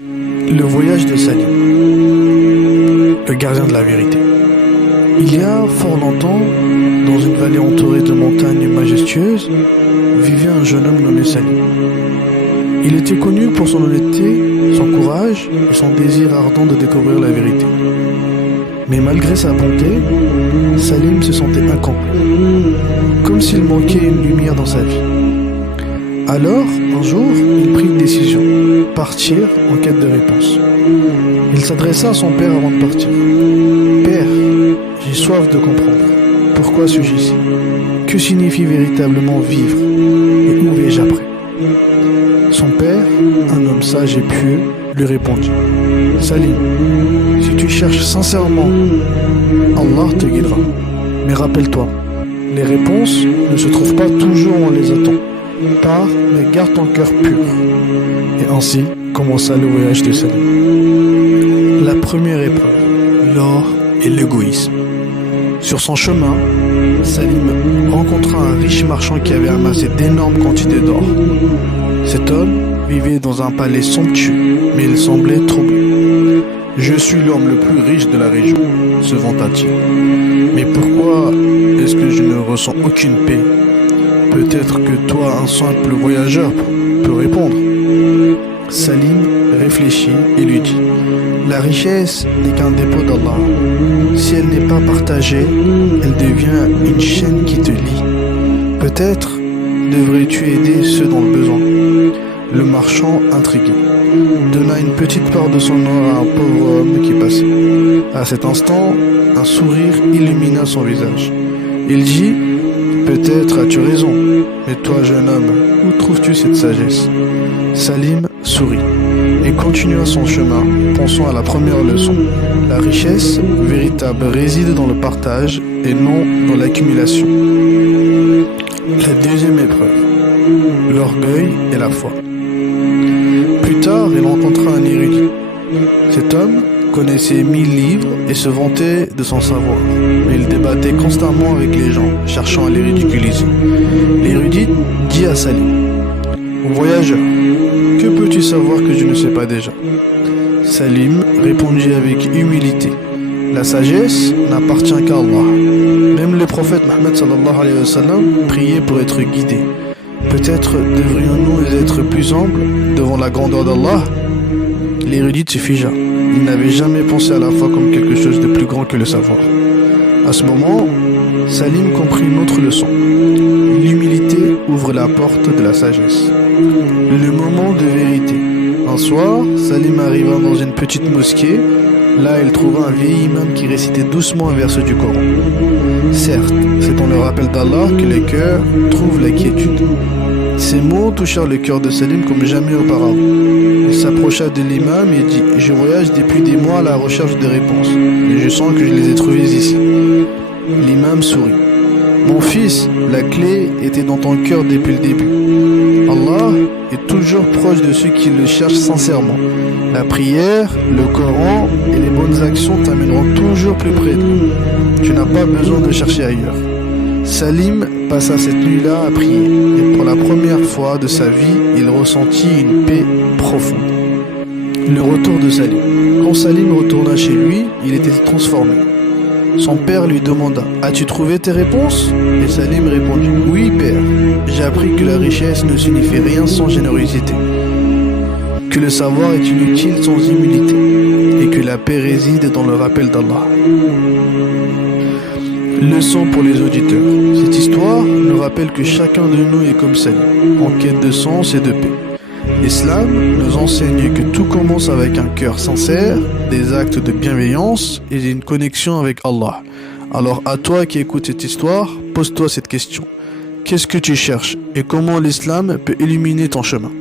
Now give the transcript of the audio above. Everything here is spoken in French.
Le voyage de Salim, le gardien de la vérité. Il y a fort longtemps, dans une vallée entourée de montagnes majestueuses, vivait un jeune homme nommé Salim. Il était connu pour son honnêteté, son courage et son désir ardent de découvrir la vérité. Mais malgré sa bonté, Salim se sentait incomplet, comme s'il manquait une lumière dans sa vie. Alors, un jour, il prit une décision, partir en quête de réponse. Il s'adressa à son père avant de partir. « Père, j'ai soif de comprendre. Pourquoi suis-je ici? Que signifie véritablement vivre? Et où vais-je après ?» Son père, un homme sage et pieux, lui répondit: « Salim, si tu cherches sincèrement, Allah te guidera. Mais rappelle-toi, les réponses ne se trouvent pas toujours où on les attend. Pars, mais garde ton cœur pur. » Et ainsi commença le voyage de Salim. La première épreuve, l'or et l'égoïsme. Sur son chemin, Salim rencontra un riche marchand qui avait amassé d'énormes quantités d'or. Cet homme vivait dans un palais somptueux, mais il semblait troublé. « Je suis l'homme le plus riche de la région », se vanta-t-il. « Mais pourquoi est-ce que je ne ressens aucune paix? Peut-être que toi, un simple voyageur, peux répondre. » Salim réfléchit et lui dit: « La richesse n'est qu'un dépôt d'Allah. Si elle n'est pas partagée, elle devient une chaîne qui te lie. Peut-être devrais-tu aider ceux dans le besoin. » Le marchand, intrigué, donna une petite part de son or à un pauvre homme qui passait. À cet instant, un sourire illumina son visage. Il dit: « Peut-être as-tu raison, mais toi, jeune homme, où trouves-tu cette sagesse ?» Salim sourit et continua son chemin, pensant à la première leçon. La richesse véritable réside dans le partage et non dans l'accumulation. La deuxième épreuve, l'orgueil et la foi. Plus tard, il rencontra un érudit. Cet homme connaissait 1000 livres et se vantait de son savoir, mais il débattait constamment avec les gens, cherchant à les ridiculiser. L'érudit dit à Salim: « Voyageur, que peux-tu savoir que je ne sais pas déjà ?» Salim répondit avec humilité: « La sagesse n'appartient qu'à Allah. Même le prophète Mohammed sallallahu alayhi wa sallam priait pour être guidé. Peut-être devrions-nous être plus humbles devant la grandeur d'Allah ?» L'érudit se figea. Il n'avait jamais pensé à la foi comme quelque chose de plus grand que le savoir. À ce moment, Salim comprit une autre leçon. L'humilité ouvre la porte de la sagesse. Le moment de vérité. Un soir, Salim arriva dans une petite mosquée. Là, il trouva un vieil imam qui récitait doucement un verset du Coran. Certes, c'est dans le rappel d'Allah que le cœur trouve la quiétude. Ces mots touchèrent le cœur de Salim comme jamais auparavant. Il s'approcha de l'imam et dit: « Je voyage depuis des mois à la recherche de réponses, et je sens que je les ai trouvées ici. » L'imam sourit. « Mon fils, la clé était dans ton cœur depuis le début. Allah est toujours proche de ceux qui le cherchent sincèrement. La prière, le Coran et les bonnes actions t'amèneront toujours plus près de lui. Tu n'as pas besoin de chercher ailleurs. » Salim passa cette nuit-là à prier, et pour la première fois de sa vie, il ressentit une paix profonde. Le retour de Salim. Quand Salim retourna chez lui, il était transformé. Son père lui demanda: « As-tu trouvé tes réponses ?» Et Salim répondit: « Oui, père, j'ai appris que la richesse ne signifie rien sans générosité, que le savoir est inutile sans humilité, et que la paix réside dans le rappel d'Allah. » Leçon pour les auditeurs. Cette histoire nous rappelle que chacun de nous est comme Salim, en quête de sens et de paix. L'islam nous enseigne que tout commence avec un cœur sincère, des actes de bienveillance et une connexion avec Allah. Alors à toi qui écoutes cette histoire, pose-toi cette question. Qu'est-ce que tu cherches et comment l'islam peut illuminer ton chemin?